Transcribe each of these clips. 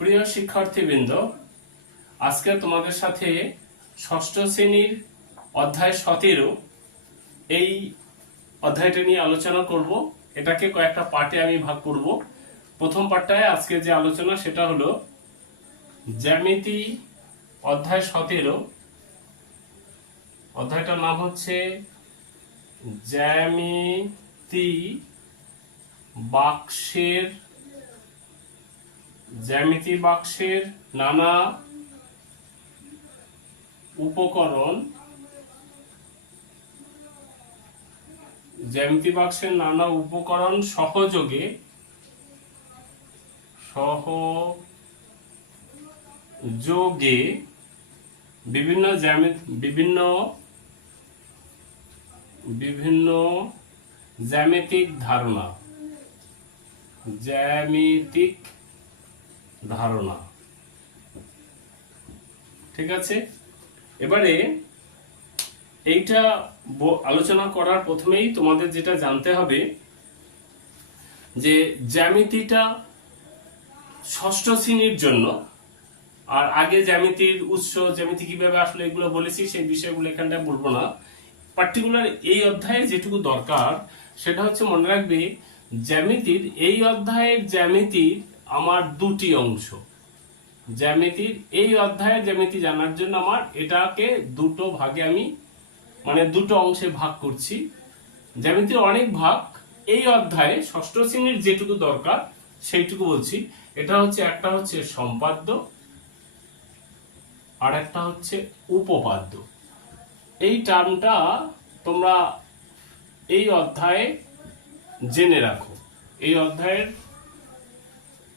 প্রিয় শিক্ষার্থীবৃন্দ, আজকে তোমাদের সাথে ষষ্ঠ শ্রেণীর অধ্যায় 17 এই অধ্যায়টা নিয়ে আলোচনা করব। এটাকে কয়েকটা পার্টে আমি ভাগ করব। প্রথম পার্টটায় আজকে যে আলোচনা সেটা হলো জ্যামিতি অধ্যায় 17। অধ্যায়টার নাম হচ্ছে জ্যামিতি বাক্সের নানা উপকরণ। জ্যামিতি বাক্সের নানা উপকরণ সহযোগে বিভিন্ন জ্যামিতিক ধারণা। ঠিক আছে, এবারে এইটা আলোচনা করার প্রথমেই তোমাদের যেটা জানতে হবে যে জ্যামিতিটা ষষ্ঠ শ্রেণীর জন্য। আর আগে জ্যামিতির উৎস, জ্যামিতি কিভাবে আসলে এগুলো বলেছি, সেই বিষয়গুলো এখানটা বলবো না। পার্টিকুলার এই অধ্যায়ে যেটুকু দরকার সেটা হচ্ছে মনে রাখবে জ্যামিতির এই অধ্যায়ের জ্যামিতির আমার দুটি অংশ। জ্যামিতির এই অধ্যায়ের জ্যামিতি জানার জন্য আমার এটাকে দুটো ভাগে আমি দুটো অংশে ভাগ করছি। জ্যামিতির অনেক ভাগ, এই অধ্যায়ে ষষ্ঠ শ্রেণীর যেটুকু দরকার সেইটুকু বলছি। এটা হচ্ছে একটা হচ্ছে সম্পাদ্য আর একটা হচ্ছে উপপাদ্য। এই টার্মটা তোমরা এই অধ্যায়ে জেনে রাখো। এই অধ্যায়ের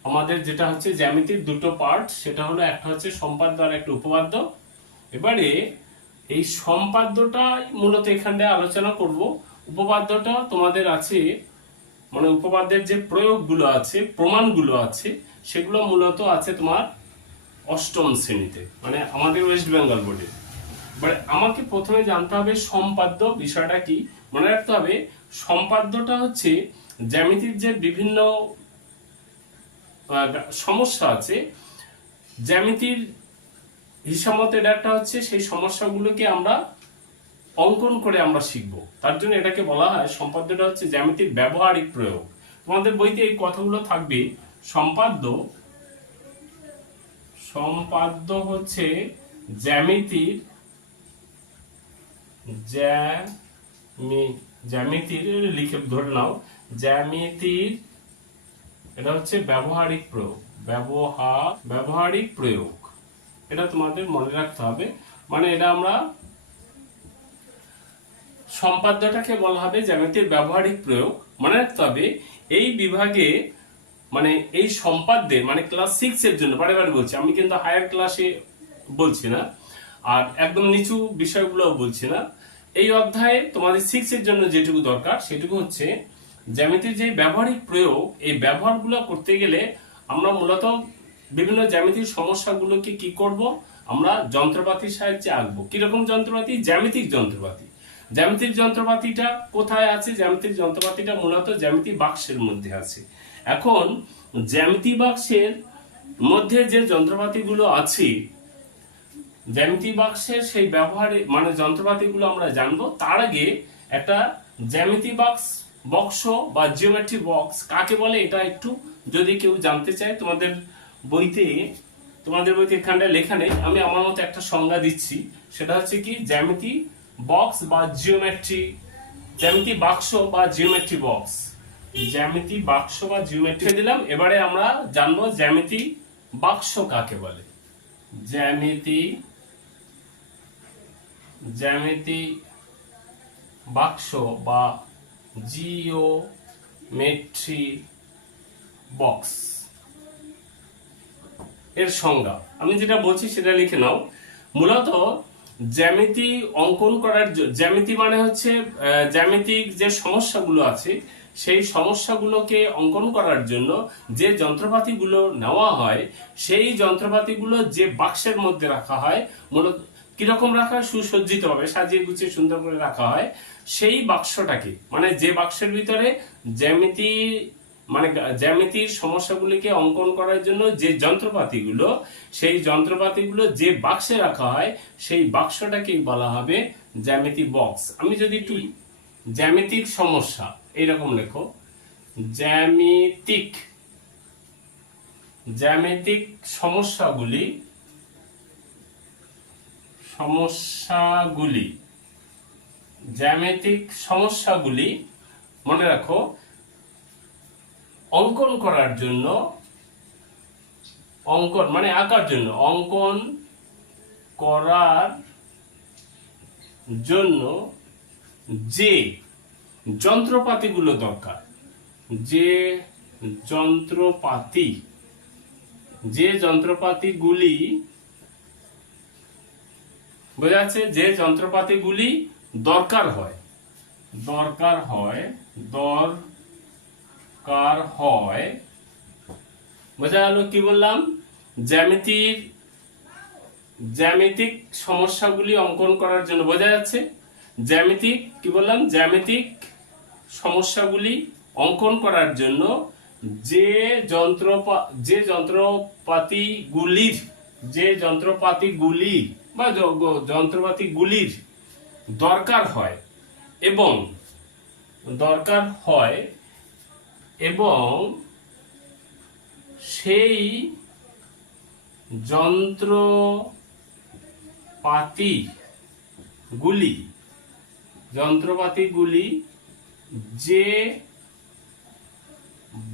আমাদের যেটা হচ্ছে জ্যামিতির দুটো পার্ট, সেটা হলো একটা হচ্ছে সম্পাদ্য আর একটা উপপাদ্য। এবারে এই সম্পাদ্যটা মূলত এখানটায় আলোচনা করব। উপপাদ্যটা তোমাদের আছে, উপপাদ্যের যে প্রয়োগগুলো আছে, প্রমাণগুলো আছে, সেগুলো মূলত আছে তোমার অষ্টম শ্রেণীতে, আমাদের ওয়েস্ট বেঙ্গল বোর্ডে। এবারে আমাকে প্রথমে জানতে হবে সম্পাদ্য বিষয়টা কি। মনে রাখতে হবে সম্পাদ্যটা হচ্ছে জ্যামিতির যে বিভিন্ন সমস্যা আছে, জ্যামিতির হিসাব মতো এটা একটা হচ্ছে সেই সমস্যাগুলোকে আমরা অঙ্কন করে আমরা শিখব। তার জন্য এটাকে বলা হয় সম্পাদ্যটা হচ্ছে জ্যামিতির ব্যবহারিক প্রয়োগ। তোমাদের বইতে এই কথাগুলো থাকবে। সম্পাদ্য হচ্ছে জ্যামিতির লিখে ধরে নাও, জ্যামিতির এটা হচ্ছে ব্যবহারিক প্রয়োগ। এটা তোমাদের মনে রাখতে হবে। এটা আমরা সম্পাদ্যটাকে বলা হবে জ্যামিতির ব্যবহারিক প্রয়োগ। মনে রাখতে হবে এই বিভাগে এই সম্পাদ্যে ক্লাস 6 এর জন্য বারে বলছি, আমি কিন্তু হায়ার ক্লাসে বলছি না, আর একদম নিচু বিষয়গুলো বলছি না। এই অধ্যায়ে তোমাদের 6 এর জন্য যেটুকু দরকার সেটুকু হচ্ছে জ্যামিতির যে ব্যবহারিক প্রয়োগ। এই ব্যবহারগুলো করতে গেলে আমরা মূলত বিভিন্ন জ্যামিতির সমস্যাগুলোকে কি করব, আমরা যন্ত্রপাতির সাহায্যে আঁকবো। কিরকম যন্ত্রপাতি? জ্যামিতিক যন্ত্রপাতি। জ্যামিতিক যন্ত্রপাতিটা কোথায় আছে? জ্যামিতিক যন্ত্রপাতিটা মূলত জ্যামিতি বাক্সের মধ্যে আছে। এখন জ্যামিতি বাক্সের মধ্যে যে যন্ত্রপাতিগুলো আছে, জ্যামিতি বাক্সের সেই ব্যবহারে যন্ত্রপাতিগুলো আমরা জানবো। তার আগে একটা জ্যামিতি বক্স বা জিওমেট্রি বক্স কাকে বলে এটা একটু যদি কেউ জানতে চায়, তোমাদের বইতে এখানটা লেখা নেই, আমি আমার মতো একটা সংজ্ঞা দিচ্ছি। সেটা হচ্ছে কি, জ্যামিতি বাক্স বা জিওমেট্রি বক্স। জ্যামিতি বাক্স বা জিওমেট্রি দিলাম। এবারে আমরা জানবো জ্যামিতি বাক্স কাকে বলে। জ্যামিতি বাক্স বা জিওমেট্রি বক্স এর সংজ্ঞা আমি যেটা বলছি সেটা লিখে নাও। মূলত জ্যামিতি অঙ্কন করার জ্যামিতি হচ্ছে জ্যামিতিক যে সমস্যাগুলো আছে সেই সমস্যাগুলোকে অঙ্কন করার জন্য যে যন্ত্রপাতিগুলো নেওয়া হয়, সেই যন্ত্রপাতিগুলো যে বাক্সের মধ্যে রাখা হয়, মূলত কিরকম রাখা হয়, সুসজ্জিত ভাবে সাজিয়ে গুছিয়ে সুন্দর করে রাখা হয়। সেই বাক্সটাকে যে বাক্সের ভিতরে জ্যামিতি মানে জ্যামিতির সমস্যাগুলিকে অঙ্কন করার জন্য যে যন্ত্রপাতিগুলো, সেই যন্ত্রপাতিগুলো যে বাক্সে রাখা হয় সেই বাক্সটাকেই বলা হবে জ্যামিতি বক্স। আমি যদি একটু জ্যামিতিক সমস্যা এইরকম লেখো, জ্যামিতিক জ্যামিতিক সমস্যাগুলি জ্যামিতিক সমস্যাগুলি মনে রাখো অঙ্কন করার জন্য, অঙ্কন মানে আঁকার জন্য, অঙ্কন করার জন্য যে যন্ত্রপাতিগুলো দরকার, যে যন্ত্রপাতিগুলি বোঝা যাচ্ছে, যে যন্ত্রপাতিগুলি দরকার হয় বোঝা গেল কি বললাম? জ্যামিতিক সমস্যাগুলি অঙ্কন করার জন্য, বোঝা যাচ্ছে জ্যামিতিক কি বললাম, জ্যামিতিক সমস্যাগুলি অঙ্কন করার জন্য যে যন্ত্রপাতিগুলির দরকার হয় এবং সেই যন্ত্রপাতিগুলি যে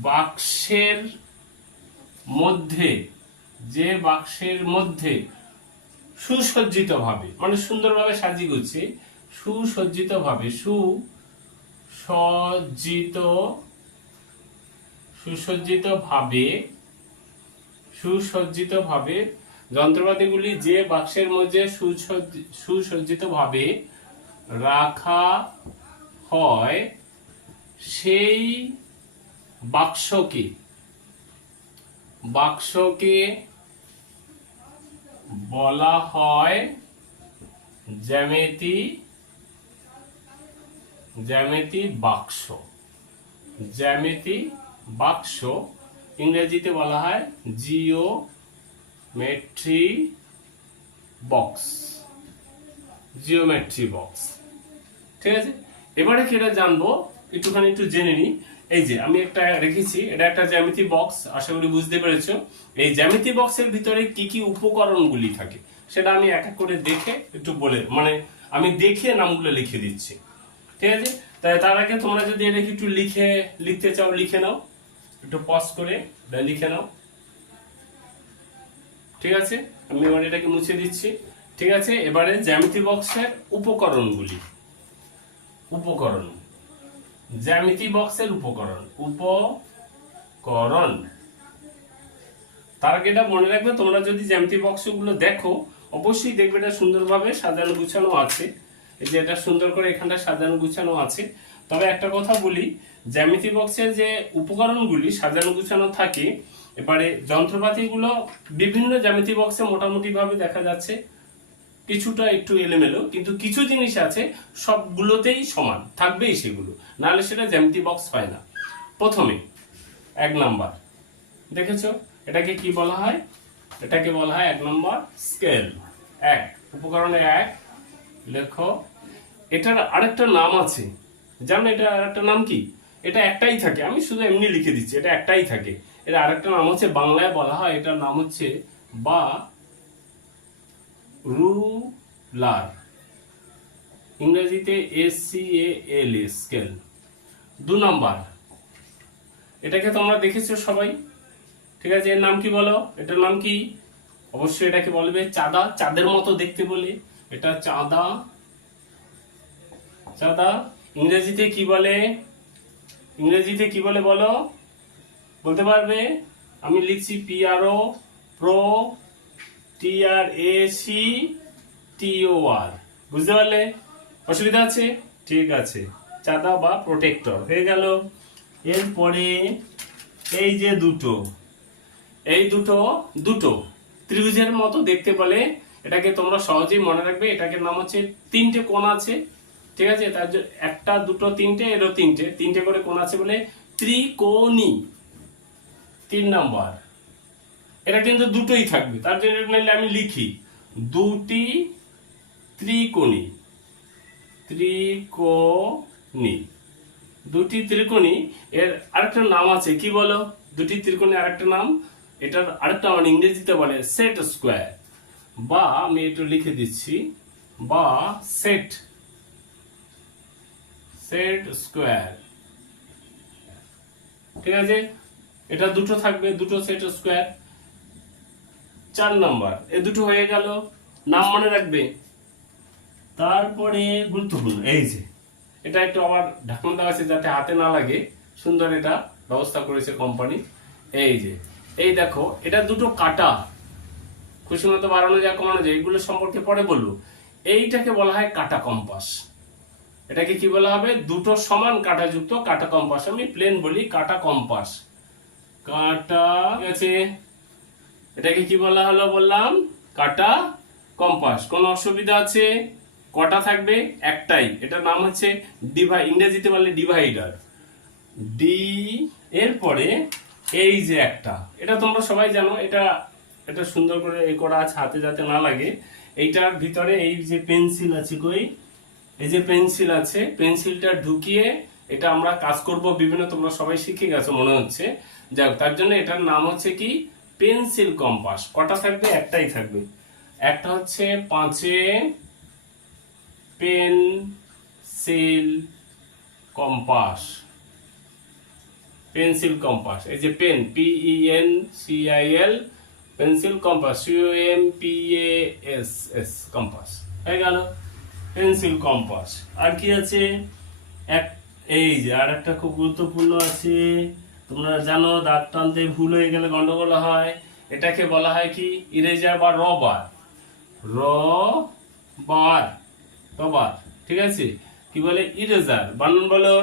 বাক্সের মধ্যে সুসজ্জিতভাবে, মানে সুন্দরভাবে সাজিয়ে গুছিয়ে, সুসজ্জিতভাবে যন্ত্রপাতিগুলি যে বাক্সের মধ্যে সুসজ্জিতভাবে রাখা হয় সেই বাক্সকে বলা হয় জ্যামিতি বাক্স। ইংরেজিতে বলা হয় জিওমেট্রি বক্স। ঠিক আছে, এবারে কেটা জানবো একটুখানি একটু জেনে নি। এই যে আমি একটা রেখেছি, এটা একটা জ্যামিতি বক্স, আশা করি বুঝতে পেরেছো। এই জ্যামিতি বক্সের ভিতরে কি কি উপকরণগুলি থাকে সেটা আমি এক এক করে দেখে একটু বলে, মানে আমি দেখে নামগুলো লিখে দিচ্ছি। ঠিক আছে, তাই তার আগে তোমরা যদি এটা একটু লিখতে চাও লিখে নাও, একটু পজ করে লিখে নাও। ঠিক আছে, আমি এবার এটাকে মুছে দিচ্ছি। ঠিক আছে, এবারে জ্যামিতি বক্সের জ্যামিতি বক্সের উপকরণ তার আগে এটা মনে রাখবে, তোমরা যদি জ্যামিতি বক্সগুলো দেখো অবশ্যই দেখবে এটা সুন্দরভাবে সাজানো গুছানো আছে। এই যে এটা সুন্দর করে এখানটা সাজানো গুছানো আছে। তবে একটা কথা বলি, জ্যামিতি বক্সের যে উপকরণগুলি সাজানো গুছানো থাকে, এবারে যন্ত্রপাতিগুলো বিভিন্ন জ্যামিতি বক্সে মোটামুটি ভাবে দেখা যাচ্ছে কিছুটা একটু এলোমেলো, কিন্তু কিছু জিনিস আছে সবগুলোতেই সমান থাকবেই, সেগুলো নাহলে সেটা জ্যামিতি বক্স হয় না। প্রথমে 1 নাম্বার দেখেছো, এটাকে কি বলা হয়? এটাকে বলা হয় 1 নম্বর স্কেল। উপকরণে 1 লেখো। এটার আরেকটা নাম আছে, জানো এটা আরেকটা নাম কি? এটা একটাই থাকে, আমি শুধু এমনি লিখে দিচ্ছি, এটা একটাই থাকে। এটা আরেকটা নাম হচ্ছে, বাংলায় বলা হয় এটার নাম হচ্ছে বা রুলার, ইংরেজিতে SCAL, স্কেল। 2 নাম্বার, এটাকে তোমরা দেখেছো সবাই, ঠিক আছে, এর নাম কি বলো? এটার নাম কি? অবশ্যই এটাকে বলবে চাঁদা, চাঁদের মতো দেখতে বলে এটা চাঁদা। ইংরেজিতে কি বলে বলো, বলতে পারবে? আমি লিখছি PRO, TRACTOR, বুঝতে পারলে? অসুবিধা আছে? ঠিক আছে, চাঁদা বা প্রোটেক্টর হয়ে গেল। এরপরে এই যে এই দুটো ত্রিভুজের মতো দেখতে পেলে এটাকে তোমরা সহজেই মনে রাখবে, এটাকে নাম হচ্ছে 3টে কোণ আছে। ঠিক আছে, তার জন্য 1, 2, 3টে, এরও 3টে করে কোণ আছে বলে ত্রিকোণী 3 নাম্বার। এটা কিন্তু দুটোই থাকবে, তার জন্য নিলে আমি লিখি দুটি ত্রিকোণী, ত্রিকোণী, দুটি ত্রিকোণী। এর আরেকটা নাম আছে, কি বলো? দুটি ত্রিকোণী আরেকটা নাম, এটার আরেকটা মানে ইংরেজিতে বলে সেট স্কোয়ার, বা আমি একটু লিখে দিচ্ছি, বা সেট, সেট স্কোয়ার। ঠিক আছে, এটা দুটো থাকবে, দুটো সেট স্কোয়ার। 4 নাম্বার, এ দুটো হয়ে গেল, নাম মনে রাখবে। তারপরে গুরুত্বপূর্ণ, এই যে এটা একটু আবার ঢাকনা দেওয়া আছে যাতে হাতে না লাগে, সুন্দর এটা ব্যবস্থা করেছে কোম্পানি। এই যে, এই দেখো, এটা দুটো কাটা, খুশি মতো বাড়ানো যায় কমানো যায়, এগুলো সম্পর্কে পরে বলবো। এইটাকে বলা হয় কাটা কম্পাস। এটাকে কি বলা হবে? দুটো সমান কাটা যুক্ত কাটা কম্পাস। আমি প্লেন বলি কাটা কম্পাস, কাটা। ঠিক আছে, এটাকে কি বলা হলো বললাম? কাটা কম্পাস। কোনো অসুবিধা আছে? কটা থাকবে? একটাই, এটার নাম হচ্ছে ইংরেজিতে বলে ডিভাইডার, ডি। এরপরে এই যে একটা, এটা তোমরা সবাই জানো, এটা এটা সুন্দর করে এই করা আছে হাতে যাতে না লাগে। এইটার ভিতরে এই যে পেন্সিল আছে, কই, এই যে পেন্সিল আছে, পেন্সিলটা ঢুকিয়ে এটা আমরা কাজ করব বিভিন্ন, তোমরা সবাই শিখে গেছো মনে হচ্ছে। যাক, তার জন্য এটার নাম হচ্ছে কি? Pencil compass. কটা থাকবে? একটাই থাকবে। একটা হচ্ছে 5-এ পেন্সিল কম্পাস, পেন্সিল কম্পাস। এই যে pen, PENCIL, pencil compass, COMPASS, compass হয়ে গেল পেন্সিল কম্পাস। আর কি আছে? এক, এই যে আর একটা খুব গুরুত্বপূর্ণ আছে, তোমরা জানো দাগ টানতে ভুল হয়ে গেলে গন্ডগোল হয়, এটাকে বলা হয় কি? ইরেজার বা রবার, রবার, রবার। ঠিক আছে, কি বলে? ইরেজার। বানান বলো,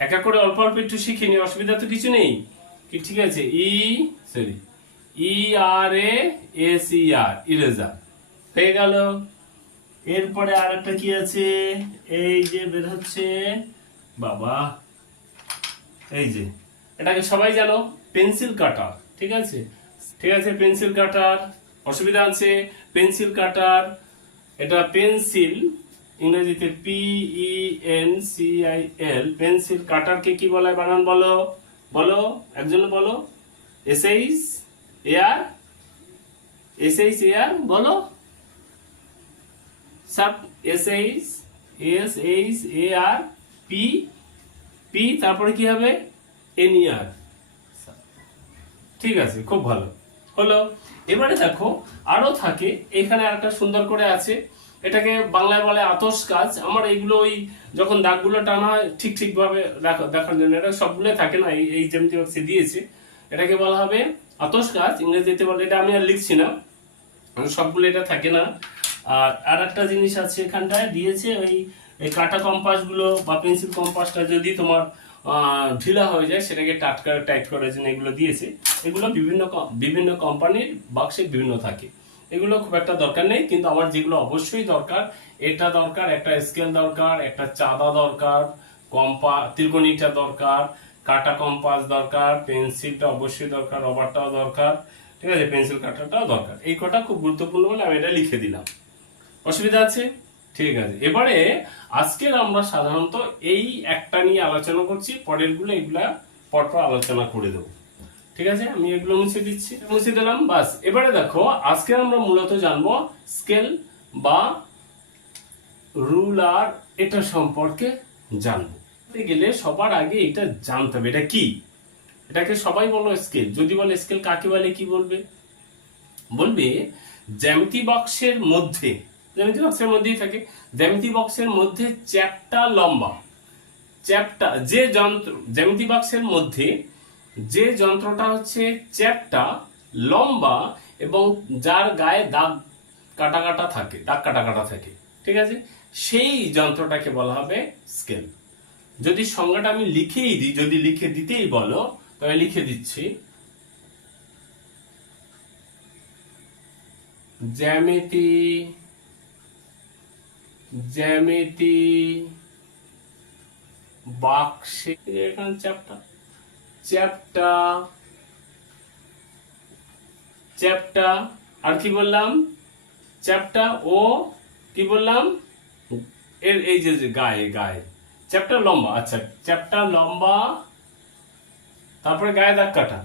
এক এক করে অল্প অল্প একটু শিখিনি, অসুবিধা তো কিছু নেই কি? ঠিক আছে, ERASER, ইরেজার হয়ে গেল। এরপরে আর একটা কি আছে? এই যে বের হচ্ছে বাবা, এই যে, এটাকে সবাই জানো, পেন্সিল কাটার। ঠিক আছে, ঠিক আছে, পেন্সিল কাটার। অসুবিধা আছে? পেন্সিল কাটার, এটা পেন্সিল, ইংরেজিতে PENCIL, পেন্সিল কাটারকে কি বলে? বানান বলো, বলো, একজন বলো। SHAR, বলো সব। SHAR, P, তারপরে কি হবে? NER। ঠিক আছে, খুব ভালো হলো। এবারে দেখো আরো থাকে, এখানে একটা সুন্দর করে আছে, এটাকে বাংলায় বলে আতশ কাজ। আমার এইগুলো ওই যখন দাগগুলো টানা হয় ঠিক ঠিক ভাবে দেখার জন্য, এটা সবগুলো থাকে না, এই জ্যামিতি বক্সে দিয়েছে, এটাকে বলা হবে আতশ কাজ, ইংরেজিতে বলে। এটা আমি আর লিখছি না, সবগুলো এটা থাকে না। আর একটা জিনিস আছে এখানটায় দিয়েছে, ওই কাটা কম্পাস গুলো বা পেন্সিল কম্পাসটা যদি তোমার ঢিলা হয়ে যায়, সেটাকে টাইট করার জন্য এগুলো দিয়েছে। এগুলো বিভিন্ন কোম্পানির বাক্সে বিভিন্ন থাকে, এগুলো খুব একটা দরকার নেই। কিন্তু আমার যেগুলো অবশ্যই দরকার, এটা দরকার, একটা স্কেল দরকার, একটা চাঁদা দরকার, ত্রিকোণীটা দরকার, কাটা কম্পাস দরকার, পেন্সিলটা অবশ্যই দরকার, রবারটাও দরকার। ঠিক আছে, পেন্সিল কাটারটাও দরকার। এই কটা খুব গুরুত্বপূর্ণ বলে আমি এটা লিখে দিলাম। অসুবিধা আছে? ঠিক আছে, এবারে আজকের আমরা সাধারণত এই একটা নিয়ে আলোচনা করছি, পরের গুলো এগুলা পরপর আলোচনা করে দেবো। ঠিক আছে, আমি এগুলো মুছে দিচ্ছি, মুছে দিলাম, বাস। এবারে দেখো, আজকে আমরা মূলত জানবো স্কেল বা রুলার, এটা সম্পর্কে জানবো। গেলে সবার আগে এটা জানতে হবে, এটা কি। এটাকে সবাই বলো স্কেল। যদি বলে স্কেল কাকে বলে, কি বলবে? বলবে জ্যামিতি বক্সের মধ্যে, জ্যামিতি বক্সের মধ্যেই থাকে, জ্যামিতি বক্সের মধ্যে চ্যাপ্টা লম্বা, চ্যাপ্টা যে যন্ত্র, জ্যামিতি বক্সের মধ্যে যে যন্ত্রটা হচ্ছে চ্যাপ্টা, লম্বা এবং যার গায়ে দাগ কাটা কাটা থাকে, দাগ কাটা কাটা থাকে। ঠিক আছে, সেই যন্ত্রটাকে বলা হবে স্কেল। যদি সংজ্ঞাটা আমি লিখেই দিই, যদি লিখে দিতেই বলো, তবে লিখে দিচ্ছি। জ্যামিতি বাক্সে, এখানে চ্যাপ্টা, চ্যাপ্টা, চ্যাপ্টা, আর কি বললাম, চ্যাপ্টা ও কি বললাম, এর এই যে গায়ে, গায়ে চ্যাপ্টা লম্বা, আচ্ছা চ্যাপ্টা লম্বা, তারপরে গায়ে দাগ কাটা,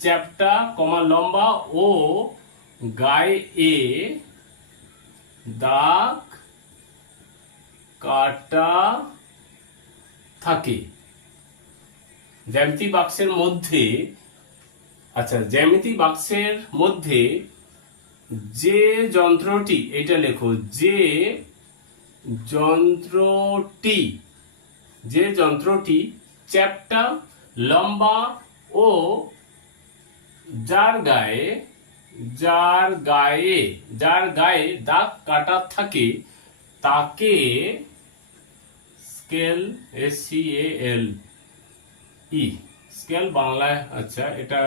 চ্যাপ্টা কমা লম্বা ও গায়ে এ দাগ কাটা থাকে। জ্যামিতি বাক্সের মধ্যে, আচ্ছা জ্যামিতি বাক্সের মধ্যে যে যন্ত্রটি, এটা লেখো, যে যন্ত্রটি, যে যন্ত্রটি চ্যাপ্টা লম্বা ও যার গায়ে, যার গায়ে, যার গায়ে দাগ কাটা থাকে তাকে স্কেল, SCAL ই, স্কেল বাংলায়, আচ্ছা এটা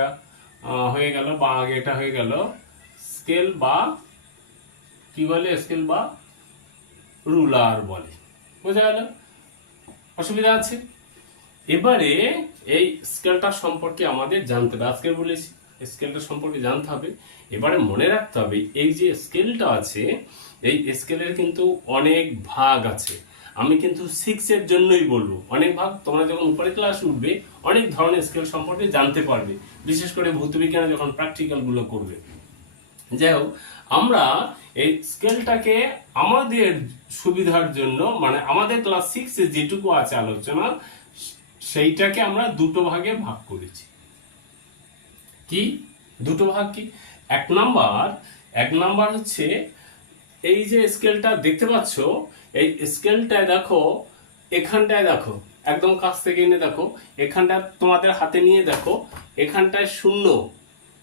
হয়ে গেল, বা আগে এটা হয়ে গেল স্কেল, বা কি বলে, স্কেল বা রুলার বলে, বোঝা গেল, অসুবিধা আছে? এবারে এই স্কেলটা সম্পর্কে আমাদের জানতে হবে, আজকে বলেছি স্কেলটা সম্পর্কে জানতে হবে। এবারে মনে রাখতে হবে এই যে স্কেলটা আছে, এই স্কেলের কিন্তু অনেক ভাগ আছে। আমি কিন্তু 6 এর জন্যই বলবো অনেক ভাগ, তোমরা যখন উপরে ক্লাস উঠবে অনেক ধরনের স্কেল সম্পর্কে জানতে পারবে, বিশেষ করে ভৌতবিজ্ঞানে যখন প্র্যাকটিক্যাল গুলো করবে। যাই হোক, আমরা এই স্কেলটাকে আমাদের সুবিধার জন্য, মানে আমাদের ক্লাস 6 এ যেটুকু আছে আলোচনা, সেইটাকে আমরা দুটো ভাগে ভাগ করেছি। কি দুটো ভাগ? কি এক নাম্বার হচ্ছে এই যে স্কেলটা দেখতে পাচ্ছ, এই স্কেলটায় দেখো, এখানটায় দেখো, একদম কাছ থেকে এনে দেখো, এখানটা তোমাদের হাতে নিয়ে দেখো, এখানটায় 0,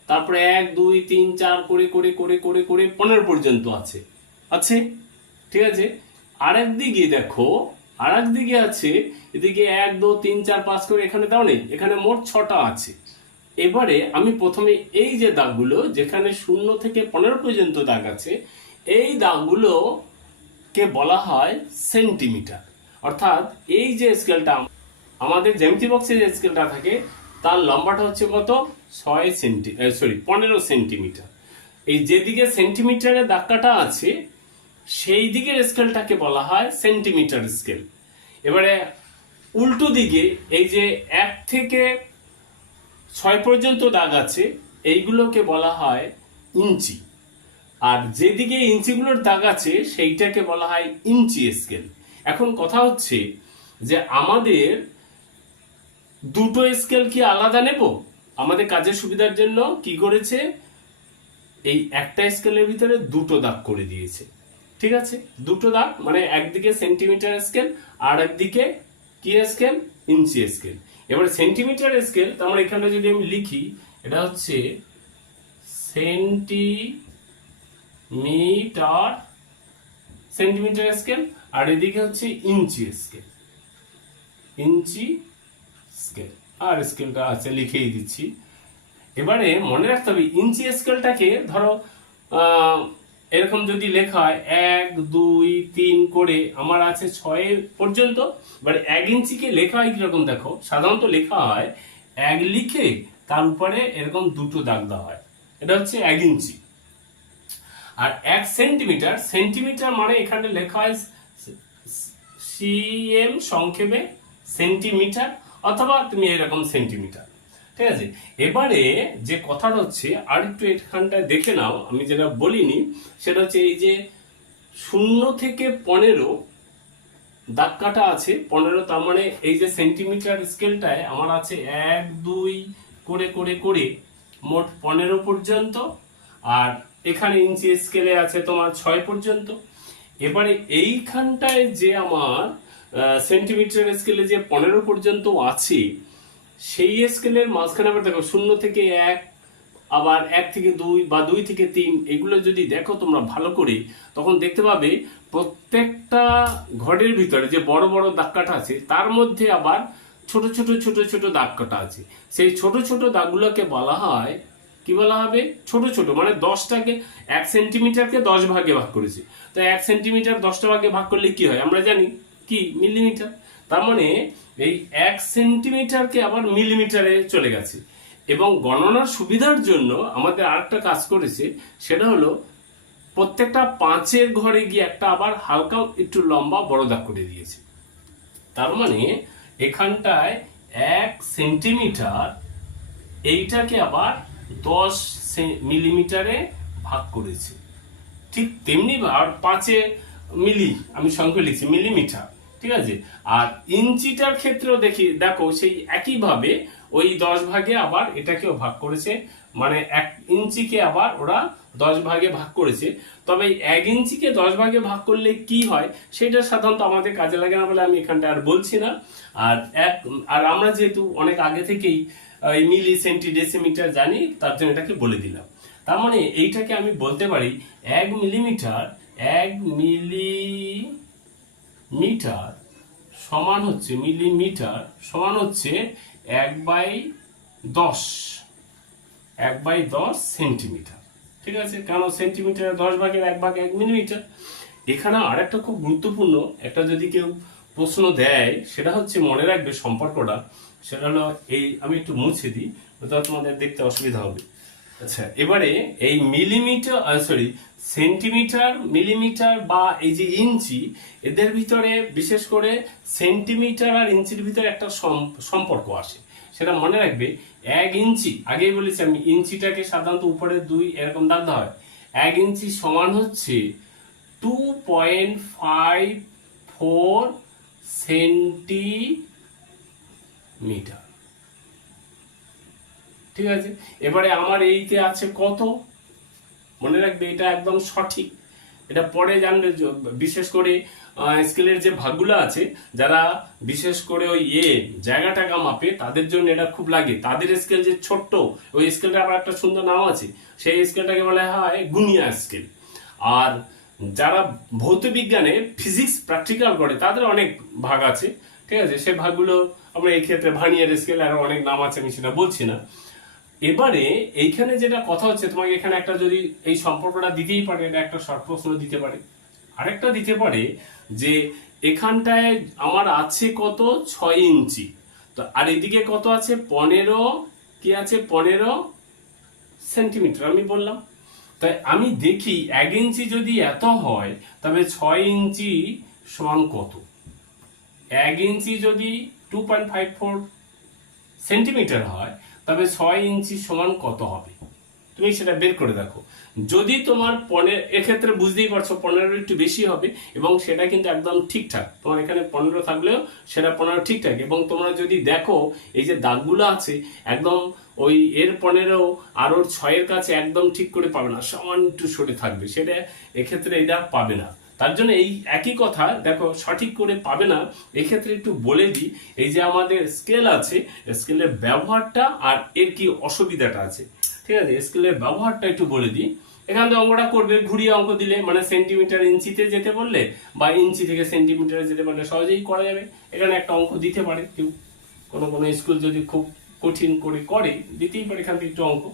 তারপরে 1 2 3 4 করে করে করে করে করে 15 পর্যন্ত আছে, আছে, ঠিক আছে। আরেক দিকে দেখো, আরেক দিকে আছে, এদিকে 1 2 3 4 5 করে এখানে দাও নেই, এখানে মোট 6টা আছে। এবারে আমি প্রথমে এই যে দাগগুলো, যেখানে 0 থেকে 15 পর্যন্ত দাগ আছে, এই দাগগুলো কে বলা হয় সেন্টিমিটার। অর্থাৎ এই যে স্কেলটা আমাদের জ্যামিতি বক্সে যে স্কেলটা থাকে, তার লম্বাটা হচ্ছে কত, 15 সেন্টিমিটার। এই যেদিকে সেন্টিমিটারের দাগটা আছে সেই দিকের স্কেলটাকে বলা হয় সেন্টিমিটার স্কেল। এবারে উল্টো দিকে এই যে 1 থেকে 6 পর্যন্ত দাগ আছে, এইগুলোকে বলা হয় ইঞ্চি। আর যেদিকে ইঞ্চিগুলোর দাগ আছে সেইটাকে বলা হয় ইঞ্চি স্কেল। এখন কথা হচ্ছে যে আমাদের দুটো স্কেল কি আলাদা নেব? আমাদের কাজের সুবিধার জন্য কি করেছে, এই একটা স্কেলের ভিতরে দুটো দাগ করে দিয়েছে, ঠিক আছে। দুটো দাগ মানে একদিকে সেন্টিমিটার স্কেল আর একদিকে কি স্কেল, ইঞ্চি স্কেল। এবারে সেন্টিমিটার স্কেল, তার এখানে যদি আমি লিখি, এটা হচ্ছে সেন্টিমিটার স্কেল, আর এদিকে হচ্ছে ইঞ্চি স্কেল, ইঞ্চি স্কেল। আর স্কেলটা আছে লিখেই দিচ্ছি। এবারে মনে রাখতে হবে ইঞ্চি স্কেলটাকে ধরো এরকম যদি লেখা হয় 1 2 3 করে আমার আছে 6 পর্যন্ত। এবারে 1 ইঞ্চিকে লেখা হয় কিরকম দেখো, সাধারণত লেখা হয় 1 লিখে তার উপরে এরকম দুটো দাগ দেওয়া হয়, এটা হচ্ছে 1 ইঞ্চি। আর 1 সেন্টিমিটার, সেন্টিমিটার মানে এখানে লেখা হয় সিএম, সংক্ষেপে সেন্টিমিটার, অথবা তুমি এরকম সেন্টিমিটার, ঠিক আছে। এবারে যে কথাটা হচ্ছে, আর একটু এখানটায় দেখে নাও, আমি যেটা বলিনি সেটা হচ্ছে এই যে 0 থেকে 15 দাগ কাটা আছে, 15, তার মানে এই যে সেন্টিমিটার স্কেলটায় আমার আছে 1 2 করে করে করে মোট 15 পর্যন্ত, আর এখানে ইঞ্চি স্কেলে আছে তোমার 6 পর্যন্ত। এবারে এইখানটায় যে আমার সেন্টিমিটার স্কেলে যে 15 পর্যন্ত আছে, সেই স্কেলের মাঝখানে আবার দেখো 0 থেকে 1, আবার 1 থেকে 2 বা 2 থেকে 3, এগুলো যদি দেখো তোমরা ভালো করে, তখন দেখতে পাবে প্রত্যেকটা ঘরের ভিতরে যে বড় বড় দাগ কাটা আছে তার মধ্যে আবার ছোট ছোট ছোট ছোট দাগ কাটা আছে। সেই ছোট ছোট দাগগুলোকে বলা হয়, কি বলা হবে, ছোট ছোট, মানে 10টাকে 1 সেন্টিমিটারকে 10 ভাগে ভাগ করেছে। তো 1 সেন্টিমিটার 10টা ভাগে ভাগ করলে কি হয় আমরা জানি, কি মিলিমিটার। তার মানে এই 1 সেন্টিমিটারকে আবার মিলিমিটারে চলে গেছে। এবং গণনার সুবিধার জন্য আমাদের আরেকটা কাজ করেছে, সেটা হলো প্রত্যেকটা 5-এর ঘরে গিয়ে একটা আবার হালকা একটু লম্বা বড় দাগ করে দিয়েছে। তার মানে এখানটায় 1 সেন্টিমিটার এইটাকে আবার 10 মিলিমিটারে ভাগ করেছে। ঠিক তেমনি আর 5-এ মিলি আমি সংখ্যা লিখছি মিলিমিটার, ঠিক আছে। আর ইঞ্চিটার ক্ষেত্রেও দেখো সেই একইভাবে ওই 10 ভাগে আবার এটাকেও ভাগ করেছে, মানে 1 ইঞ্চিকে আবার ওরা 10 ভাগে ভাগ করেছে। তবে 1 ইঞ্চিকে 10 ভাগে ভাগ করলে কি হয় সেটা সাধারণত আমাদের কাজে লাগে না বলে আমি এখানটা আর বলছি না। আর আমরা যেহেতু অনেক আগে থেকেই মিলি সেন্টি ডেসিমিটার জানি, তার জন্য এটাকে বলে দিলাম। তার মানে এইটাকে আমি বলতে পারি 1 মিলিমিটার সমান হচ্ছে মিলিমিটার সমান হচ্ছে 1/10 সেন্টিমিটার, ঠিক আছে। কারণ সেন্টিমিটার 10 ভাগের 1 ভাগ 1 মিলিমিটার। এখানে আরেকটা খুব গুরুত্বপূর্ণ একটা যদি কেউ প্রশ্ন দেয়, সেটা হচ্ছে মনে রাখবে সম্পর্কটা, সেটা হলো এই, আমি একটু মুছে দিই, তোমাদের দেখতে অসুবিধা হবে। আচ্ছা, এবারে এই সেন্টিমিটার, মিলিমিটার বা এই যে ইঞ্চি, এদের ভিতরে বিশেষ করে সেন্টিমিটার আর ইঞ্চির ভিতরে একটা সম্পর্ক আসে, সেটা মনে রাখবে। 1 ইঞ্চি, আগেই বলেছি আমি, ইঞ্চিটাকে সাধারণত উপরে 2 এরকম দাগতে হয়। 1 ইঞ্চি সমান হচ্ছে 2.54 সেন্টিমিটার, ঠিক আছে। এবারে আমার এইতে আছে কত, মনে রাখবে এটা একদম সঠিক, এটা পরে জানবে। বিশেষ করে স্কেলের যে ভাগগুলো আছে, যারা বিশেষ করে ওই জায়গা টাকা মাপে, তাদের জন্য এটা খুব লাগে। তাদের স্কেল যে ছোট্ট, ওই স্কেলটা আবার একটা সুন্দর নাম আছে, সেই স্কেলটাকে বলা হয় গুনিয়া স্কেল। আর যারা ভৌত বিজ্ঞানে ফিজিক্স প্র্যাকটিক্যাল করে, তাদের অনেক ভাগ আছে, ঠিক আছে। সেই ভাগগুলো আমরা এই ক্ষেত্রে ভার্নিয়ার স্কেল, আরো অনেক নাম আছে, আমি সেটা বলছি না। এবারে এইখানে যেটা কথা হচ্ছে, তোমাকে এখানে একটা যদি এই সম্পর্কটা দিতেই পারে, এটা একটা শর্ট প্রশ্ন দিতে পারে। আরেকটা দিতে পারে যে এখানটায় আমার আছে কত 6 ইঞ্চি, তো আর এদিকে কত আছে 15 সেন্টিমিটার আমি বললাম। তাই আমি দেখি 1 ইঞ্চি যদি এত হয়, তবে 6 ইঞ্চি সমান কত। 1 ইঞ্চি যদি 2.54 সেন্টিমিটার হয়, তবে 6 ইঞ্চি সমান কত হবে, তুমি সেটা বের করে দেখো। যদি তোমার 15, এক্ষেত্রে বুঝতেই পারছো 15 একটু বেশি হবে, এবং সেটা কিন্তু একদম ঠিকঠাক। তোমার এখানে 15 থাকলেও সেটা 15 ঠিকঠাক। এবং তোমরা যদি দেখো এই যে দাগগুলো আছে, একদম ওই এর 15 আর ওর 6-এর কাছে একদম ঠিক করে পাবে না, সমান একটু সরে থাকবে, সেটা এক্ষেত্রে এটা পাবে না। তার জন্য এই একই কথা দেখো, সঠিক করে পাবে না। এক্ষেত্রে একটু বলে দিই, এই যে আমাদের স্কেল আছে, স্কেলের ব্যবহারটা আর এর কি অসুবিধাটা আছে, ঠিক আছে। স্কেলের ব্যবহারটা একটু বলে দিই। এখান থেকে অঙ্কটা করবে, ঘুরিয়ে অঙ্ক দিলে, মানে সেন্টিমিটার ইঞ্চিতে যেতে বললে বা ইঞ্চি থেকে সেন্টিমিটারে যেতে বললে সহজেই করা যাবে। এখানে একটা অঙ্ক দিতে পারে কেউ, কোনো স্কুল যদি খুব কঠিন করে দিতেই পারে এখান থেকে একটু অঙ্ক,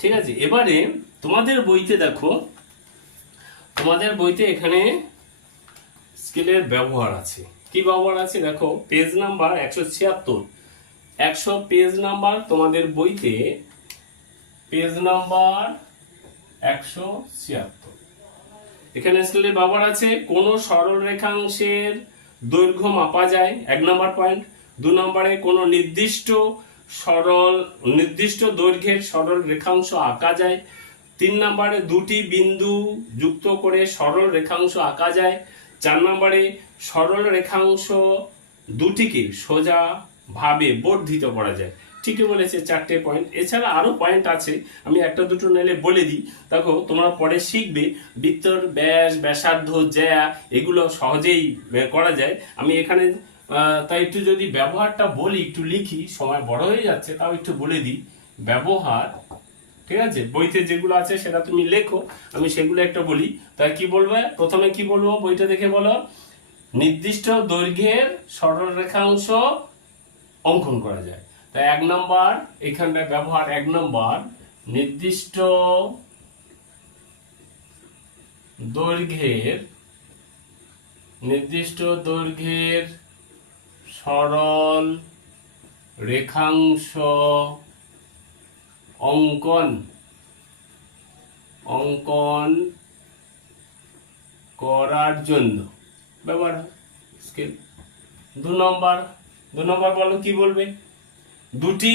ঠিক আছে। এবারে তোমাদের বইতে দেখো, তোমাদের বইতে এখানে স্কেলের ব্যবহার আছে। কি ব্যবহার আছে দেখো, পেজ নাম্বার 176, পেজ নাম্বার তোমাদের বইতে, পেজ নাম্বার 176। এখানে স্কেলের ব্যবহার আছে। কোন সরল রেখাংশের দৈর্ঘ্য মাপা যায়, 1 নম্বর পয়েন্ট। 2 নম্বরে কোন নির্দিষ্ট দৈর্ঘ্যের সরল রেখাংশ আঁকা যায়। 3 নম্বরে 2টি বিন্দু যুক্ত করে সরল রেখাংশ আঁকা যায়। 4 নম্বরে সরল রেখাংশ দুটিকে সোজা ভাবে বর্ধিত করা যায়। ঠিকই বলেছে, 4টে পয়েন্ট। এছাড়া আরো পয়েন্ট আছে, আমি একটা দুটো নাইলে বলে দিই, দেখো তোমরা পরে শিখবে। বৃত্তর ব্যাস, ব্যাসার্ধ, জ্যা, এগুলো সহজেই করা যায়। আমি এখানে তাই একটু যদি ব্যবহারটা বলি, একটু লিখি, সময় বড় হয়ে যাচ্ছে, তাও একটু বলে দিই ব্যবহার, ঠিক আছে। বইতে যেগুলো আছে সেটা তুমি লেখো, আমি সেগুলো একটা বলি। তাই কি বলবে, প্রথমে কি বলবো, বইটা দেখে বলো। নির্দিষ্ট দৈর্ঘ্যের সরল রেখাংশ অঙ্কন করা যায়। তাই 1 নম্বর এখানটায় ব্যবহার, 1 নম্বর নির্দিষ্ট নির্দিষ্ট দৈর্ঘ্যের সরল রেখাংশ অঙ্কন করার জন্য ব্যবহার হয় স্কেল। 2 নম্বর বলো কি বলবে? দুটি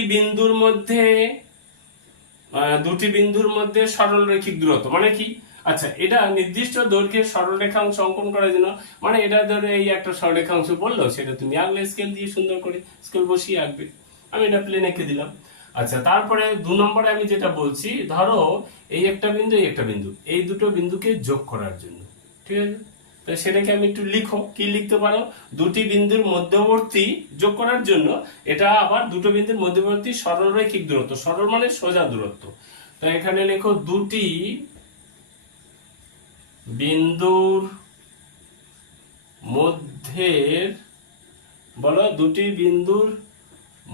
বিন্দুর মধ্যে সরলরৈখিক দূরত্ব মানে কি? আচ্ছা, এটা নির্দিষ্ট দৈর্ঘ্যের সরলরেখাংশ অঙ্কন করার জন্য, মানে এটা ধরে এই একটা সরলরেখাংশ বললো, সেটা তুমি আঁকলে স্কেল দিয়ে সুন্দর করে, স্কেল বসিয়ে আঁকবে। আমি এটা প্লেন এঁকে দিলাম। আচ্ছা, তারপরে 2 নম্বরে আমি যেটা বলছি, ধরো এই একটা বিন্দু এই দুটো বিন্দুকে যোগ করার জন্য, ঠিক আছে? তো সেটাকে আমি একটু লিখো, কি লিখতে পারো? দুটি বিন্দুর মধ্যবর্তী যোগ করার জন্য, এটা আবার দুটো বিন্দুর মধ্যবর্তী সরলরৈখিক দূরত্ব, সরল মানে সোজা দূরত্ব। তো এখানে লেখো দুটি বিন্দুর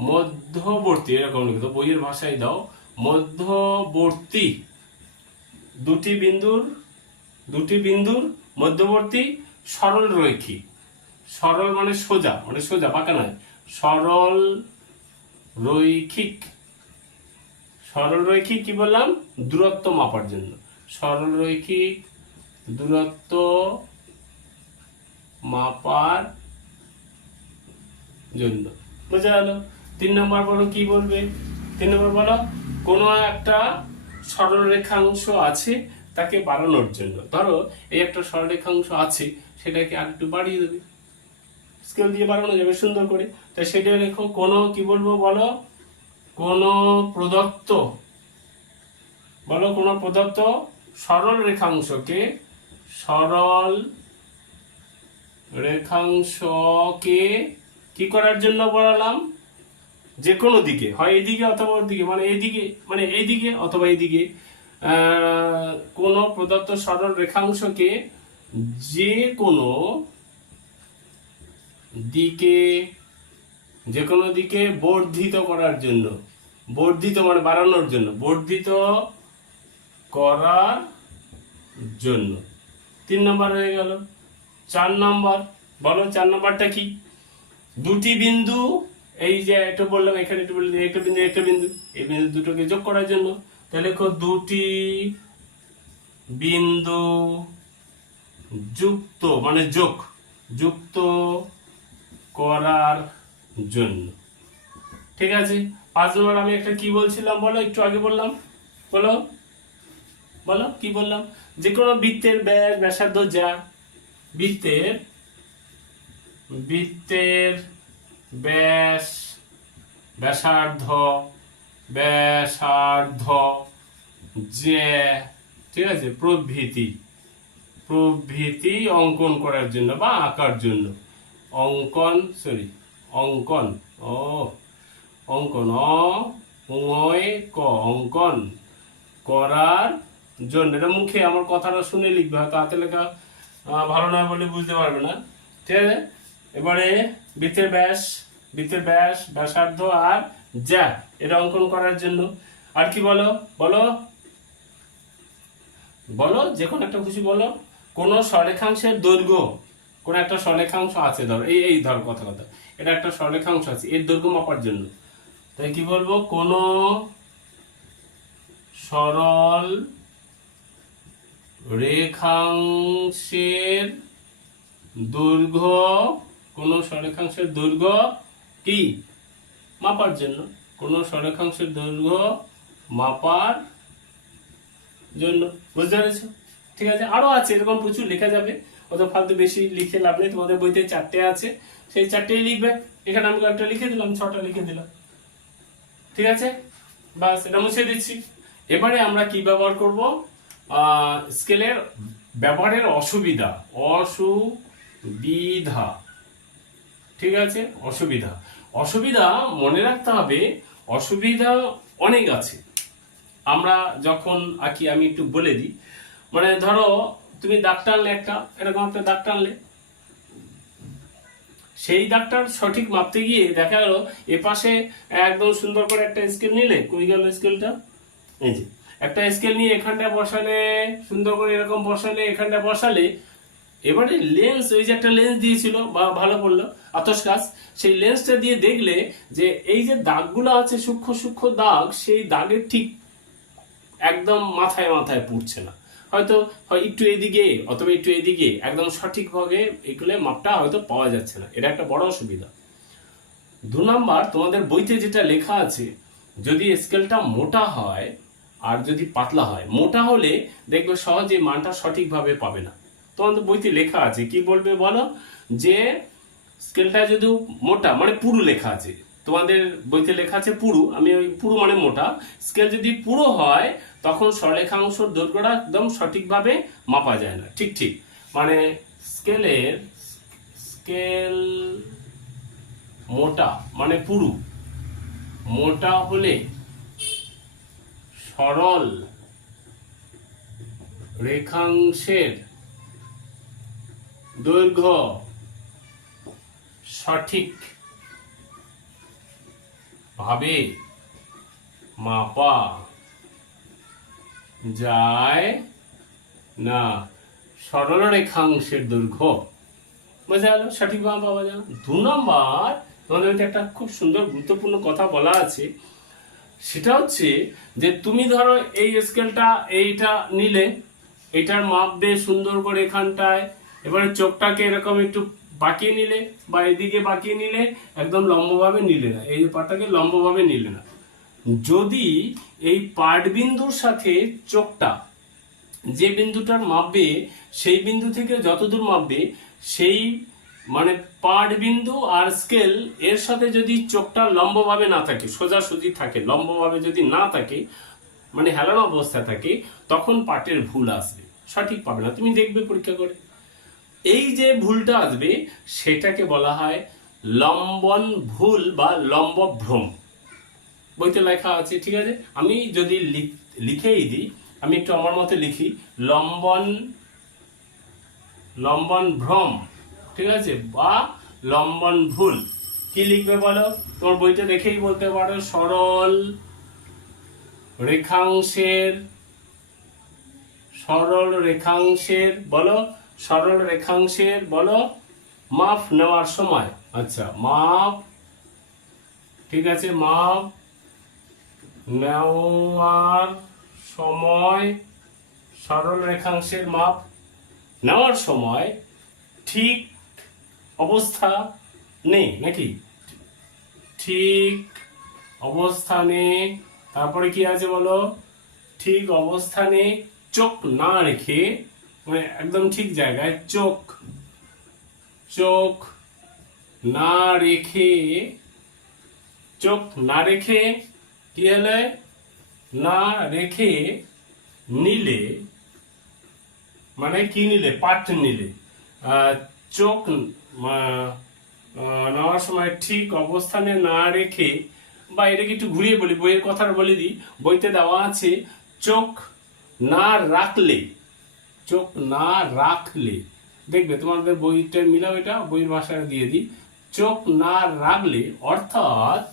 মধ্যবর্তী, এরকম লিখো, বইয়ের ভাষায় দাও, মধ্যবর্তী দুটি বিন্দুর মধ্যবর্তী সরলরৈখিক, সরল মানে সোজা, পাকা নয়, সরলরৈখিক কি বললাম? দূরত্ব মাপার জন্য, সরলরৈখিক দূরত্ব মাপার জন্য। বোঝা গেল? 3 নম্বর বলো কি বলবে? 3 নম্বর বলো, কোনো একটা সরল রেখাংশ আছে, তাকে বাড়ানোর জন্য, ধরো এই একটা সরল রেখাংশ আছে, সেটাকে আর একটু বাড়িয়ে দেবে, স্কেল দিয়ে বাড়ানো যাবে সুন্দর করে। তাই সেটা লেখো, কোনো কি বলবো বলো, কোনো প্রদত্ত সরল রেখাংশকে কি করার জন্য বলালাম? যে কোনো দিকে, হয় এদিকে অথবা ওদিকে, মানে এইদিকে অথবা এইদিকে, কোনো প্রদত্ত সরল রেখাংশকে যে কোনো দিকে বর্ধিত করার জন্য, বর্ধিত মানে বাড়ানোর জন্য, বর্ধিত করার জন্য। 3 নম্বর হয়ে গেল। 4 নম্বর বলো, 4 নম্বরটা কি? দুটি বিন্দু, এই যে এটা বললাম, এখানে একটু বললাম, একটা বিন্দু, এই বিন্দু দুটোকে যোগ করার জন্য। তাহলে দেখো, দুটি বিন্দু যুক্ত মানে যুক্ত করার জন্য, ঠিক আছে? 5 নম্বর আমি একটা কি বলছিলাম বলো, একটু আগে বললাম, বলো কি বললাম? যে কোনো বৃত্তের ব্যাসার্ধ যা, বৃত্তের ব্যাসার্ধ যে, ঠিক আছে, প্রভৃতি অঙ্কন করার জন্য বা আঁকার জন্য, অঙ্কন করার জন্য। এটা মুখে আমার কথাটা শুনে লিখবে, হয়তো হাতে লেখা ভালো না বলে বুঝতে পারবে না, ঠিক আছে? এবারে বৃত্তের ব্যাসার্ধ আর যা, এটা অঙ্কন করার জন্য। আর কি বলো, যে কোনো একটা খুশি বলো। কোন সরেখাংশের দৈর্ঘ্য, কোন একটা সরেখাংশ আছে, ধরো এই ধর কথা, এটা একটা সরেখাংশ আছে, এর দৈর্ঘ্য মাপার জন্য। তাই কি বলবো? কোন সরল রেখাংশের দৈর্ঘ্য কি মাপার জন্য, বুঝতে পেরেছো? ঠিক আছে, আরো আছে এরকম প্রচুর লেখা যাবে, অত ফালতু বেশি লিখে লাভ নেই। তোমাদের বইতে 4টে আছে, সেই 4টেই লিখবে। এখানে আমি একটা লিখে দিলাম, 6টা লিখে দিলাম, ঠিক আছে? বাস, এটা মুছে দিচ্ছি। এবারে আমরা কি ব্যবহার করব? স্কেলের ব্যবহারের অসুবিধা, ঠিক আছে? অসুবিধা মনে রাখতে হবে, অসুবিধা অনেক আছে। আমরা যখন আঁকি, আমি একটু বলে দিই, মানে ধরো তুমি দাগ টানলে, এরকম একটা দাগ টানলে, সেই দাগটার সঠিক মাপতে গিয়ে দেখা গেল এপাশে একদম সুন্দর করে একটা স্কেল নিলে, কই গেল স্কেলটা? এই যে একটা স্কেল নিয়ে এখানটা বসালে, সুন্দর করে এরকম বসালে, এখানটা বসালে, এবারে লেন্স, ওই যে একটা লেন্স দিয়েছিল বা ভালো পড়লো আতস কাচ, সেই লেন্সটা দিয়ে দেখলে যে এই যে দাগগুলো আছে সূক্ষ্ম সূক্ষ্ম দাগ, সেই দাগের ঠিক একদম মাথায় মাথায় পড়ছে না, হয়তো একটু এদিকে অথবা একটু এদিকে, একদম সঠিকভাবে এগুলো মাপটা হয়তো পাওয়া যাচ্ছে না। এটা একটা বড় অসুবিধা। 2 নাম্বার, তোমাদের বইতে যেটা লেখা আছে, যদি স্কেলটা মোটা হয় আর যদি পাতলা হয়, মোটা হলে দেখবে সহজে মানটা সঠিকভাবে পাবে না। তোমাদের বইতে লেখা আছে, কি বলবে বলো, যে স্কেলটা যদি মোটা, মানে পুরু লেখা আছে, তোমাদের বইতে লেখা আছে পুরু, আমি ওই পুরু মানে মোটা, স্কেল যদি পুরো হয় তখন সরলরেখাংশের দৈর্ঘ্যটা একদম সঠিকভাবে মাপা যায় না। ঠিক ঠিক, মানে স্কেল মোটা মানে পুরু, মোটা হলে সরল রেখাংশের দৈর্ঘ্য সঠিক ভাবে মাপা যায় না। সরল রেখাংশের দৈর্ঘ্য বোঝা গেল, সঠিকভাবে পাওয়া যায় না। 2 নম্বর, তোমাদের একটা খুব সুন্দর গুরুত্বপূর্ণ কথা বলা আছে, সেটা হচ্ছে যে তুমি ধরো এই স্কেলটা এইটা নিলে, এটার মাপ দিয়ে সুন্দর করে এখানটায়, এবারে চোখটাকে এরকম একটু বাঁকিয়ে নিলে বা এদিকে বাঁকিয়ে নিলে, একদম লম্বভাবে নিলে না, এই পাটটাকে লম্বভাবে নিলে না। যদি এই পাটবিন্দুর সাথে চোখটা, যে বিন্দুটার মাপবে সেই বিন্দু থেকে যতদূর মাপবে, সেই মানে পাট বিন্দু আর স্কেল এর সাথে যদি চোখটা লম্বভাবে না থাকে, সোজাসুজি থাকে, লম্বভাবে যদি না থাকে, মানে হেলানো অবস্থায় থাকে, তখন পাটের ভুল আসবে, সঠিক পাবে না। তুমি দেখবে পরীক্ষা করে, এই যে ভুলটা আসবে সেটাকে বলা হয় লম্বন ভুল বা লম্ব ভ্রম। বইতে লেখা আছে, ঠিক আছে, আমি যদি লিখেই দিই, আমি একটু আমার মতো লিখি, লম্বন ভ্রম, ঠিক আছে, বা লম্বন ভুল। কি লিখবে বলো, তোমার বইটা দেখেই বলতে পারো, সরল রেখাংশের বলো, সরল রেখাংশের বলো মাপ নেওয়ার সময়, আচ্ছা মাপ, ঠিক আছে, মাপ নেওয়ার সময়, সরল রেখাংশের মাপ নেওয়ার সময় ঠিক অবস্থা নেই নাকি, ঠিক অবস্থানে, তারপরে কি আছে বলো, ঠিক অবস্থানে চোখ না রেখে, মানে একদম ঠিক জায়গায় চোখ না রেখে, চোখ না রেখে কি হলে, না রেখে নিলে, মানে কি নিলে, পাট নিলে, চোখ নেওয়ার সময় ঠিক অবস্থানে না রেখে, বা এটাকে একটু ঘুরিয়ে বলি, বইয়ের কথাটা বলে দিই, বইতে দেওয়া আছে চোখ না রাখলে, চোখ না রাখলে, দেখবে তোমাদের বইটা মিলাও, এটা বইয়ের ভাষায় দিয়ে দিই, চোখ না রাখলে অর্থাৎ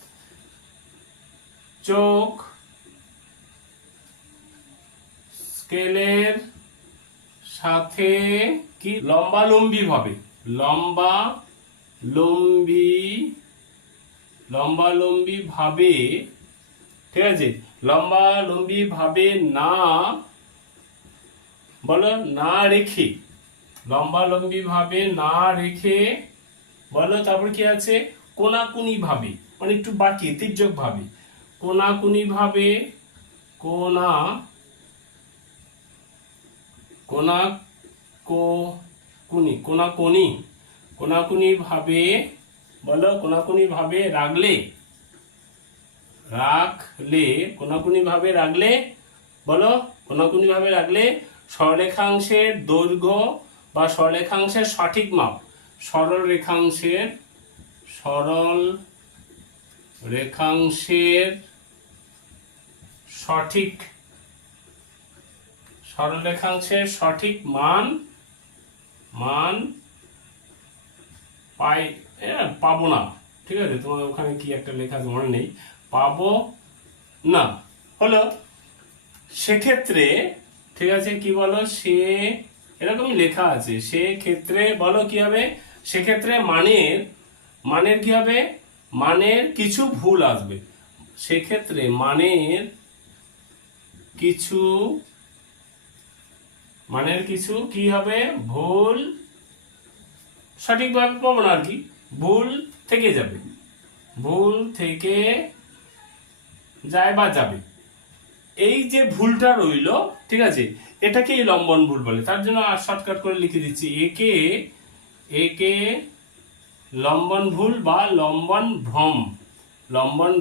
চোখ স্কেলের সাথে কি লম্বালম্বি ভাবে, লম্বালম্বি ভাবে, ঠিক আছে, লম্বালম্বি ভাবে না, বলো না রেখে, লম্বালম্বি ভাবে না রেখে, বলো তারপর কি আছে, কোনাকুনি ভাবে, মানে একটু বাকি তির্যক ভাবে, কোনাকুনি ভাবে, কোনাকুনি ভাবে, বলো কোনাকুনি ভাবে রাখলে, কোনাকুনি ভাবে রাখলে, বলো কোনাকুনি ভাবে রাখলে সরলরেখাংশের দৈর্ঘ্য বা সরলরেখাংশের সঠিক মাপ, সরল রেখাংশের সঠিক মান পাবো না, ঠিক আছে, তোমার ওখানে কি একটা লেখা আছে মনে নেই, পাবো না হলো, সেক্ষেত্রে ঠিক আছে, কি বলো, সে এরকমই লেখা আছে। সেক্ষেত্রে বলো কি হবে, সেক্ষেত্রে মানের কি হবে, মানের কিছু ভুল আসবে। সেক্ষেত্রে মানের কিছু কি হবে, ভুল, সঠিকভাবে পাবো না আর কি, ভুল থেকে যাবে, ভুল থেকে যায় বা যাবে। এই যে ভুলটা রইলো, ঠিক আছে, এটাকেই লম্বন ভুল বলে। তার জন্য আর শর্টকাট করে লিখে দিচ্ছি, একে লম্বন ভুল বা লম্বন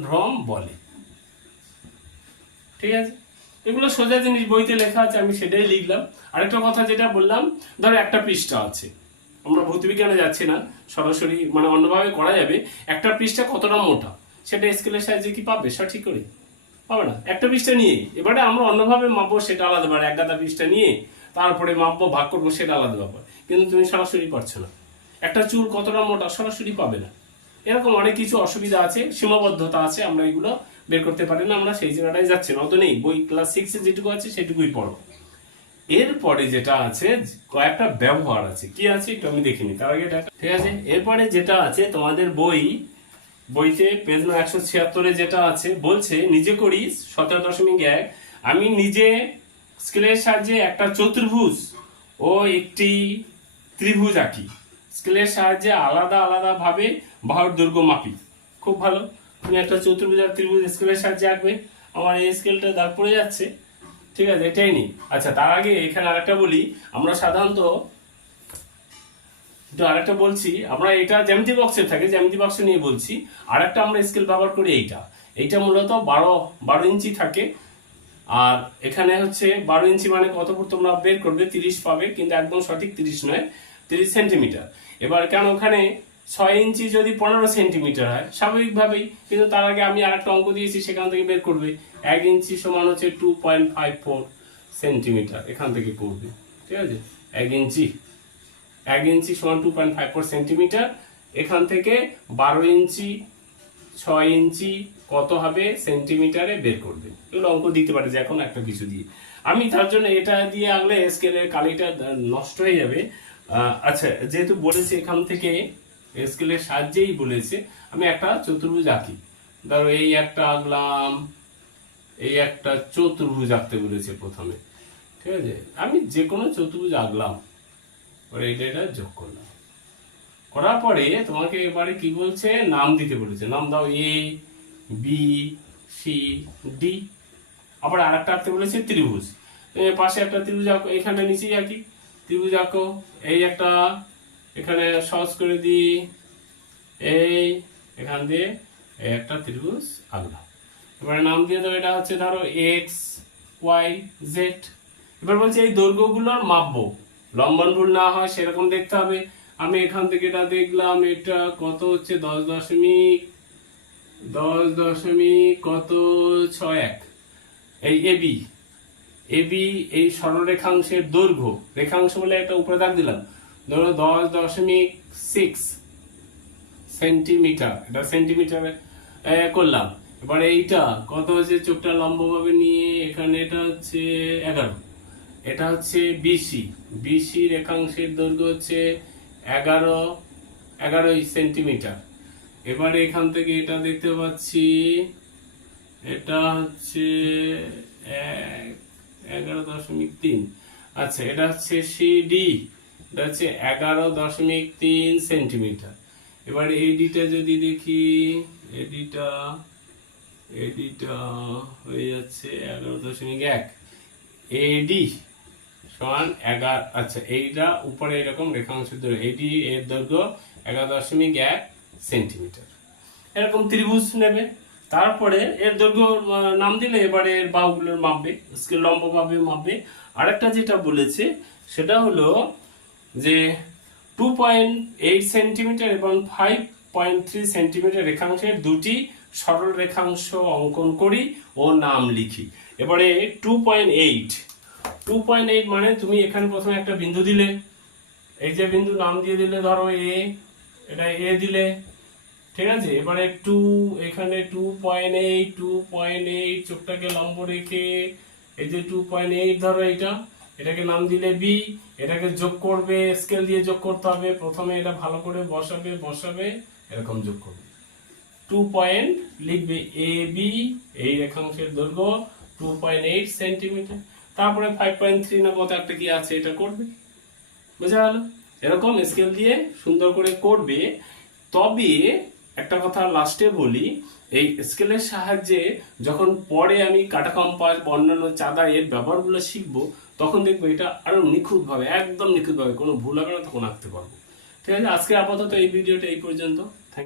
ভ্রম বলে। ঠিক আছে, এগুলো সোজা জিনিস, বইতে লেখা আছে, আমি সেটাই লিখলাম। আরেকটা কথা যেটা বললাম, ধরো একটা পৃষ্ঠা আছে, আমরা ভৌতবিজ্ঞানে যাচ্ছি না, সরাসরি মানে অন্যভাবে করা যাবে। একটা পৃষ্ঠা কতটা মোটা সেটা স্কেলের সাহায্যে কি পাবে সঠিক করে? পাবে না। একটা পৃষ্ঠা নিয়ে এবারে আমরা অন্যভাবে মাপবো, সেটা আলাদা ব্যাপার। এক গাদা পৃষ্ঠা নিয়ে তারপরে মাপবো, ভাগ করবো, সেটা আলাদা ব্যাপার। কিন্তু তুমি সরাসরি পারছো না। একটা চুল কতটা মোটা সরাসরি পাবে না। এরকম অনেক কিছু অসুবিধা আছে, সীমাবদ্ধতা আছে, আমরা এগুলো বের করতে পারি না, আমরা সেই জায়গাটায় যাচ্ছি না। অত নেই, বই ক্লাস 6 এ যেটুকু আছে সেটুকুই পড়ো। এরপরে যেটা আছে, কয়েকটা ব্যবহার আছে, কি আছে একটু আমি দেখিনি, তার আগে ঠিক আছে। এরপরে যেটা আছে তোমাদের বইতে পেজ 176-এ যেটা আছে, বলছে নিজে করি 17.1, আমি নিজে স্কেলের সাহায্যে একটা চতুর্ভুজ ও একটি ত্রিভুজ আঁকি। স্কেলের সাহায্যে আলাদা আলাদা ভাবে বাহুর দৈর্ঘ্য মাপি। খুব ভালো, তুমি একটা চতুর্ভুজ আর ত্রিভুজ স্কেলের সাহায্যে আঁকবে। আমার এই স্কেলটা দাগ পড়ে যাচ্ছে, ঠিক আছে, এটাই নি। আচ্ছা, তার আগে এখানে আরেকটা বলি, আমরা সাধারণত আরেকটা বলছি, আমরা এটা জ্যামিতি বক্সে থাকে, জ্যামিতি বক্স নিয়ে বলছি। আরেকটা আমরা স্কেল ব্যবহার করি, এইটা মূলত 12 ইঞ্চি থাকে। আর এখানে হচ্ছে 12 ইঞ্চি মানে কত ফুট তোমরা বের করবে, 30 পাবে, কিন্তু একদম সঠিক 30 নয়, 30 সেন্টিমিটার। এবার কেন ওখানে 6 ইঞ্চি যদি 15 সেন্টিমিটার হয় স্বাভাবিকভাবেই, কিন্তু তার আগে আমি আরেকটা অঙ্ক দিয়েছি, সেখান থেকে বের করবে 1 ইঞ্চি সমান হচ্ছে 2.54 সেন্টিমিটার, এখান থেকে করবে। ঠিক আছে, 1 ইঞ্চি সমান 2.54 সেন্টিমিটার। এখান থেকে 12 ইঞ্চি 6 ইঞ্চি কত হবে সেন্টিমিটারে বের করবে। এগুলো অঙ্ক দিতে পারে যে এখন একটা কিছু দিয়ে। আমি তার জন্য এটা দিয়ে আনলে স্কেলের কালিটা নষ্ট হয়ে যাবে। আচ্ছা, যেহেতু বলেছে এখান থেকে স্কেলের সাহায্যেই বলেছে, আমি একটা চতুর্ভুজ আঁকি। ধরো এই একটা আঁকলাম, এই একটা চতুর্ভুজ আঁকতে বলেছে প্রথমে। ঠিক আছে, আমি যে কোনো চতুর্ভুজ আঁকলাম, পরে এটা যোগ করলাম। করার পরে তোমাকে এবারে কি বলছে, নাম দিতে বলেছে। নাম দাও এ, বি, সি, ডি। আবার আরেকটা আঁকতে বলেছে ত্রিভুজ। পাশে একটা ত্রিভুজ আঁকো, এখানে নিচেই আঁকি, ত্রিভুজ আঁকো। এই একটা এখানে সহজ করে দিই, এই এখান দিয়ে এই একটা ত্রিভুজ আঁকলাম। এবারে নাম দিয়ে দাও, এটা হচ্ছে ধরো এক্স, ওয়াই, জেড। এবার বলছে এই দৈর্ঘ্যগুলোর মাপবো, লম্বন ভুল না হয় সেরকম দেখতে হবে। আমি এখান থেকে এটা দেখলাম, এটা কত হচ্ছে 10 দশমিক কত 61। এই এবি এই সরলরেখাংশের দৈর্ঘ্য, রেখাংশ বলে একটা উপরে দাগ দিলাম, ধরো 10.6 সেন্টিমিটার, এটা সেন্টিমিটারে করলাম। এবারে এইটা কত হচ্ছে, চোখটা লম্বভাবে নিয়ে এখানে এটা হচ্ছে 11, এটা হচ্ছে বিসি রেখাংশের দৈর্ঘ্য হচ্ছে 11 সেন্টিমিটার। এবারে এখান থেকে এটা দেখতে পাচ্ছি, এটা হচ্ছে 11.3। আচ্ছা, এটা হচ্ছে সিডি, এটা হচ্ছে 11.3 সেন্টিমিটার। এবার এডিটা যদি দেখি, এডিটা হয়ে যাচ্ছে 11.1 এডি সমান 11। আচ্ছা, এইটা উপরে এরকম রেখাংশের দৈর্ঘ্য, এডি এর দৈর্ঘ্য 11.1 সেন্টিমিটার। এরকম ত্রিভুজ নেবে, তারপরে এর দৈর্ঘ্য নাম দিলে এবারে এর বাহুগুলোর মাপবে, স্কেল লম্বভাবে মাপবে। আরেকটা যেটা বলেছে সেটা হলো যে 2.8 সেন্টিমিটার এবং 5.3 সেন্টিমিটার রেখাংশের দুটি সরল রেখাংশ অঙ্কন করি ও নাম লিখি। এবারে 2.8 মানে তুমি এখানে প্রথমে একটা বিন্দু দিলে, এই যে বিন্দু নাম দিয়ে দিলে, ধরো এ, এটা এ দিলে, ঠিক আছে। এবারে 2, এখানে 2.8 চোখটাকে লম্ব রেখে এই যে 2.8 ধরো, এটা এটাকে নাম দিলে বি, এটাকে যোগ করবে, স্কেল দিয়ে যোগ করতে হবে। প্রথমে এটা ভালো করে বসাবে, বসাবে, এরকম যোগ করবে। 2 পয়েন্ট লিখবে এ বি, এই রেখাংশের দৈর্ঘ্য 2.8 সেন্টিমিটার। তারপরে 5.3 না কত একটা কি আছে, এটা করবে। বোঝা গেল? এরকম স্কেল দিয়ে সুন্দর করে করবে। তবে একটা কথা লাস্টে বলি, এই স্কেলের সাহায্যে যখন পরে আমি কাটা কম্পাস বা অন্যান্য চাঁদা এর ব্যবহারগুলো শিখবো, তখন দেখবো এটা আরো নিখুঁতভাবে, একদম নিখুঁতভাবে, কোনো ভুল হবে না, তখন আঁকতে পারবো। ঠিক আছে, আজকে আপাতত এই ভিডিওটা এই পর্যন্ত।